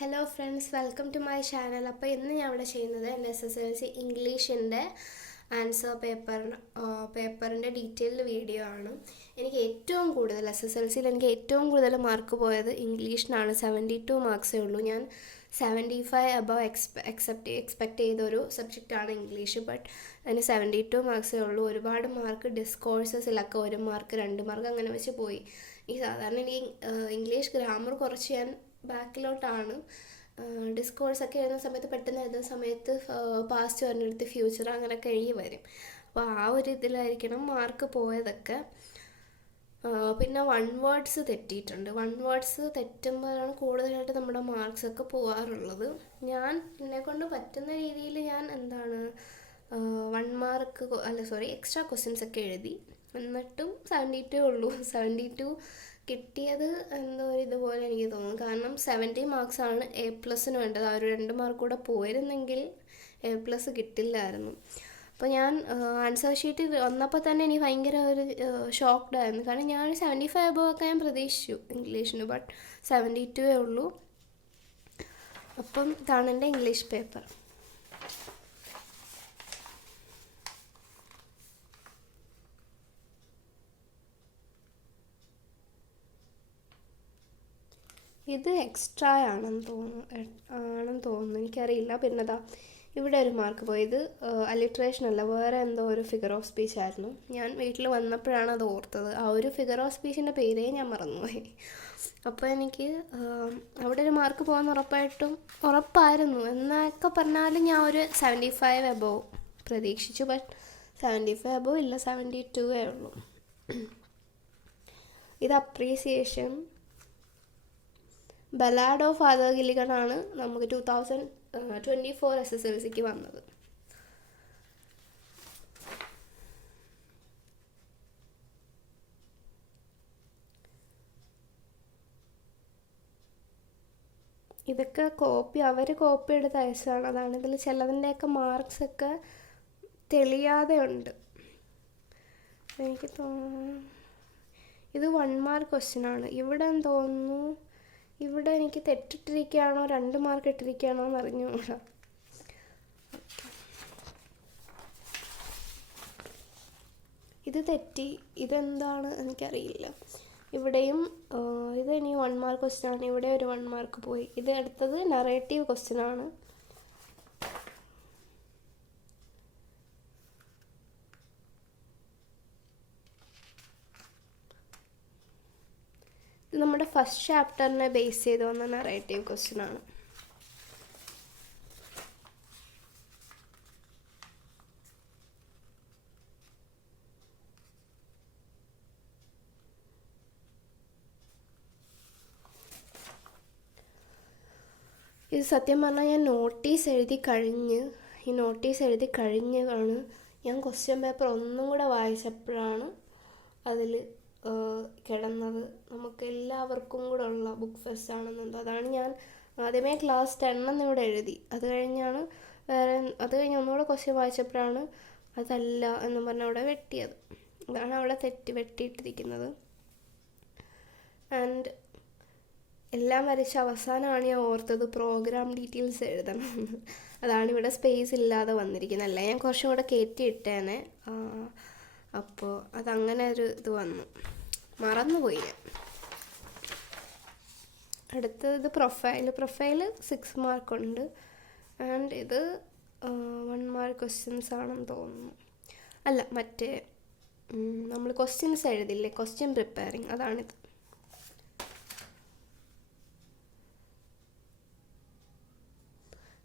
Hello friends, welcome to my channel. അപ്പോൾ ഇന്ന് ഞാൻ ഇവിടെ ചെയ്യുന്നത് എൻ്റെ SSLC ഇംഗ്ലീഷിൻ്റെ ആൻസർ പേപ്പറിൻ്റെ ഡീറ്റെയിൽഡ് വീഡിയോ ആണ്. എനിക്ക് ഏറ്റവും കൂടുതൽ SSLCയിൽ എനിക്ക് ഏറ്റവും കൂടുതൽ മാർക്ക് പോയത് ഇംഗ്ലീഷിനാണ്. 72 മാർക്സേ ഉള്ളൂ. ഞാൻ 75 അബവ് എക്സ്പെക്റ്റ് ചെയ്തൊരു സബ്ജക്റ്റാണ് ഇംഗ്ലീഷ്. ബട്ട് അതിന് 72 മാർക്സേ ഉള്ളൂ. ഒരുപാട് മാർക്ക് ഡിസ്കോഴ്സസിലൊക്കെ 1 മാർക്ക് 2 മാർക്ക് അങ്ങനെ വെച്ച് പോയി. ഈ സാധാരണ എനിക്ക് ഇംഗ്ലീഷ് ഗ്രാമർ കുറച്ച് ഞാൻ ബാക്കിലോട്ടാണ്. ഡിസ്കോഴ്സൊക്കെ എഴുതുന്ന സമയത്ത് പെട്ടെന്ന് എഴുതുന്ന സമയത്ത് പാസ്റ്റ് പറഞ്ഞെടുത്ത് ഫ്യൂച്ചർ അങ്ങനെ കഴിഞ്ഞ് വരും. അപ്പോൾ ആ ഒരു ഇതിലായിരിക്കണം മാർക്ക് പോയതൊക്കെ. പിന്നെ വേർഡ്സ് തെറ്റിയിട്ടുണ്ട്. വേർഡ്സ് തെറ്റുമ്പോഴാണ് കൂടുതലായിട്ട് നമ്മുടെ മാർക്സൊക്കെ പോകാറുള്ളത്. ഞാൻ എന്നെക്കൊണ്ട് പറ്റുന്ന രീതിയിൽ ഞാൻ എക്സ്ട്രാ ക്വസ്റ്റ്യൻസ് ഒക്കെ എഴുതി. എന്നിട്ടും 72 ഉള്ളൂ. 72 കിട്ടിയത് ഇതുപോലെ എനിക്ക് തോന്നുന്നു. കാരണം 70 മാർക്സാണ് A+ന് വേണ്ടത്. ആ ഒരു 2 മാർക്ക് കൂടെ പോയിരുന്നെങ്കിൽ A+ കിട്ടില്ലായിരുന്നു. അപ്പോൾ ഞാൻ ആൻസർ ഷീറ്റ് വന്നപ്പോൾ തന്നെ എനിക്ക് ഭയങ്കര ഒരു ഷോക്ക്ഡ് ആയിരുന്നു. കാരണം ഞാൻ 75 അബവ് ഒക്കെ ഞാൻ പ്രതീക്ഷിച്ചു ഇംഗ്ലീഷിന്. ബട്ട് 72 ഉള്ളൂ. അപ്പം ഇതാണ് എൻ്റെ ഇംഗ്ലീഷ് പേപ്പർ. ഇത് എക്സ്ട്രാ ആണെന്ന് തോന്നുന്നു, എനിക്കറിയില്ല. പിന്നെ ഇവിടെ ഒരു മാർക്ക് പോയത് അലിട്രേഷൻ അല്ല, വേറെ എന്തോ ഒരു ഫിഗർ ഓഫ് സ്പീച്ച് ആയിരുന്നു. ഞാൻ വീട്ടിൽ വന്നപ്പോഴാണ് അത് ഓർത്തത്. ആ ഒരു ഫിഗർ ഓഫ് സ്പീച്ചിൻ്റെ പേരേ ഞാൻ മറന്നുപോയി. അപ്പോൾ എനിക്ക് അവിടെ ഒരു മാർക്ക് പോകാൻ ഉറപ്പായിരുന്നു. എന്നൊക്കെ പറഞ്ഞാലും ഞാൻ ഒരു 75 അബവ് പ്രതീക്ഷിച്ചു. ബട്ട് 75 അബവ് ഇല്ല, 72 ഉള്ളൂ. ഇത് അപ്രീസിയേഷൻ ബലാഡ് ഓഫ് ഫാദർ ഗില്ലിഗണാണ് നമുക്ക് 2024 SSLCക്ക് വന്നത്. ഇതൊക്കെ അവർ കോപ്പി എടുത്ത് അയച്ചതാണ്. അതാണ് ഇതിൽ ചിലതിൻ്റെയൊക്കെ മാർക്സൊക്കെ തെളിയാതെ ഉണ്ട്. എനിക്ക് തോന്നുന്നു ഇത് 1 മാർക്ക് ക്വസ്റ്റ്യനാണ്. ഇവിടെ തോന്നുന്നു ഇവിടെ എനിക്ക് തെറ്റിട്ടിരിക്കുകയാണോ 2 മാർക്ക് ഇട്ടിരിക്കുകയാണോ എന്ന് അറിഞ്ഞുകൂടാ. ഇത് തെറ്റി. ഇതെന്താണ് എനിക്കറിയില്ല. ഇവിടെയും ഇത് ഇനി 1 മാർക്ക് ക്വസ്റ്റ്യനാണ്. ഇവിടെ ഒരു 1 മാർക്ക് പോയി. ഇത് അടുത്തത് നറേറ്റീവ് ക്വസ്റ്റ്യനാണ്. ഇത് നമ്മുടെ ഫസ്റ്റ് ചാപ്റ്ററിനെ ബേസ് ചെയ്ത് വന്ന നറേറ്റീവ് ക്വസ്റ്റ്യനാണ്. ഇത് സത്യം പറഞ്ഞാൽ ഞാൻ നോട്ടീസ് എഴുതി കഴിഞ്ഞാണ് ഞാൻ ക്വസ്റ്റ്യൻ പേപ്പർ ഒന്നും കൂടെ വായിച്ചപ്പോഴാണ് അതിൽ കിടന്നത് നമുക്ക് എല്ലാവർക്കും കൂടെ ഉള്ള ബുക്ക് ഫെസ്റ്റ് ആണെന്നുണ്ടോ. അതാണ് ഞാൻ ആദ്യമേ ക്ലാസ് 10 ഇവിടെ എഴുതി. അത് കഴിഞ്ഞ് ഒന്നുകൂടെ ക്വസ്റ്റ്യൻ വായിച്ചപ്പോഴാണ് അതല്ല എന്ന് പറഞ്ഞാൽ അവിടെ വെട്ടിയത്. അതാണ് അവിടെ വെട്ടിയിട്ടിരിക്കുന്നത്. ആൻഡ് എല്ലാം വരച്ച് അവസാനമാണ് ഞാൻ ഓർത്തത് പ്രോഗ്രാം ഡീറ്റെയിൽസ് എഴുതണം. അതാണ് ഇവിടെ സ്പേസ് ഇല്ലാതെ വന്നിരിക്കുന്നത്. അല്ല ഞാൻ കുറച്ചും കൂടെ കയറ്റിയിട്ടേനെ. അപ്പോൾ അതങ്ങനെ ഒരു ഇത് വന്നു, മറന്നുപോയി ഞാൻ. അടുത്തത് പ്രൊഫൈൽ 6 മാർക്കുണ്ട്. ആൻഡ് ഇത് 1 മാർക്ക് ക്വസ്റ്റ്യൻസ് ആണെന്ന് തോന്നുന്നു. അല്ല, മറ്റേ നമ്മൾ ക്വസ്റ്റ്യൻസ് എഴുതില്ലേ, ക്വസ്റ്റ്യൻ പ്രിപ്പയറിങ്, അതാണിത്.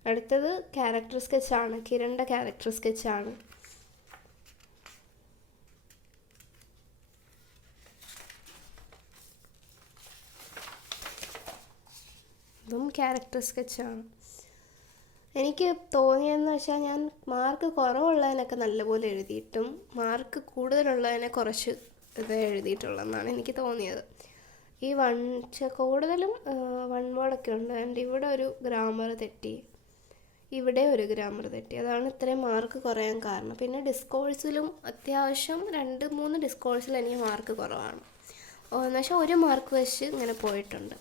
അടുത്തത് ക്യാരക്ടർ സ്കെച്ചാണ്, കിരണിൻ്റെ ക്യാരക്ടർ സ്കെച്ചാണ്. ഇതും ക്യാരക്ടർ സ്കെച്ചാണ്. എനിക്ക് തോന്നിയതെന്ന് വെച്ചാൽ ഞാൻ മാർക്ക് കുറവുള്ളതിനൊക്കെ നല്ലപോലെ എഴുതിയിട്ടും മാർക്ക് കൂടുതലുള്ളതിനെ കുറച്ച് ഇത് എഴുതിയിട്ടുള്ളതെന്നാണ് എനിക്ക് തോന്നിയത്. ഈ കൂടുതലും 1 വേർഡൊക്കെ ഉണ്ട്. ആൻഡ് ഇവിടെ ഒരു ഗ്രാമർ തെറ്റി, ഇവിടെ ഒരു ഗ്രാമർ തെറ്റി. അതാണ് ഇത്രയും മാർക്ക് കുറയാൻ കാരണം. പിന്നെ ഡിസ്കോഴ്സിലും അത്യാവശ്യം 2-3 ഡിസ്കോഴ്സിൽ എനിക്ക് മാർക്ക് കുറവാണ്. എന്നുവെച്ചാൽ 1 മാർക്ക് വെച്ച് ഇങ്ങനെ പോയിട്ടുണ്ട്.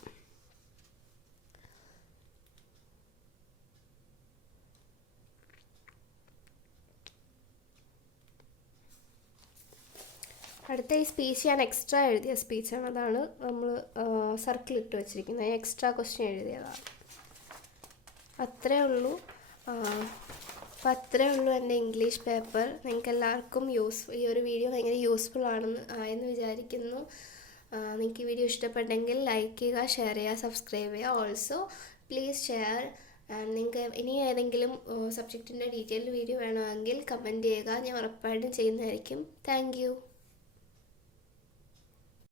അടുത്ത ഈ സ്പീച്ച് ഞാൻ എക്സ്ട്രാ എഴുതിയ സ്പീച്ചാണ്. അതാണ് നമ്മൾ സർക്കിൾ ഇട്ട് വെച്ചിരിക്കുന്നത്. ഞാൻ എക്സ്ട്രാ ക്വസ്റ്റ്യൻ എഴുതിയതാണ്. അത്രേ ഉള്ളൂ. അപ്പോൾ അത്രേ ഉള്ളൂ എൻ്റെ ഇംഗ്ലീഷ് പേപ്പർ. നിങ്ങൾക്ക് എല്ലാവർക്കും ഈ ഒരു വീഡിയോ ഭയങ്കര യൂസ്ഫുൾ ആയെന്ന് വിചാരിക്കുന്നു. നിങ്ങൾക്ക് ഈ വീഡിയോ ഇഷ്ടപ്പെട്ടെങ്കിൽ ലൈക്ക് ചെയ്യുക, ഷെയർ ചെയ്യുക, സബ്സ്ക്രൈബ് ചെയ്യുക. Also please share. നിങ്ങൾക്ക് ഇനി ഏതെങ്കിലും സബ്ജക്റ്റിൻ്റെ ഡീറ്റെയിൽഡ് വീഡിയോ വേണമെങ്കിൽ കമൻറ്റ് ചെയ്യുക. ഞാൻ ഉറപ്പായിട്ടും ചെയ്യുന്നതായിരിക്കും. Thank you.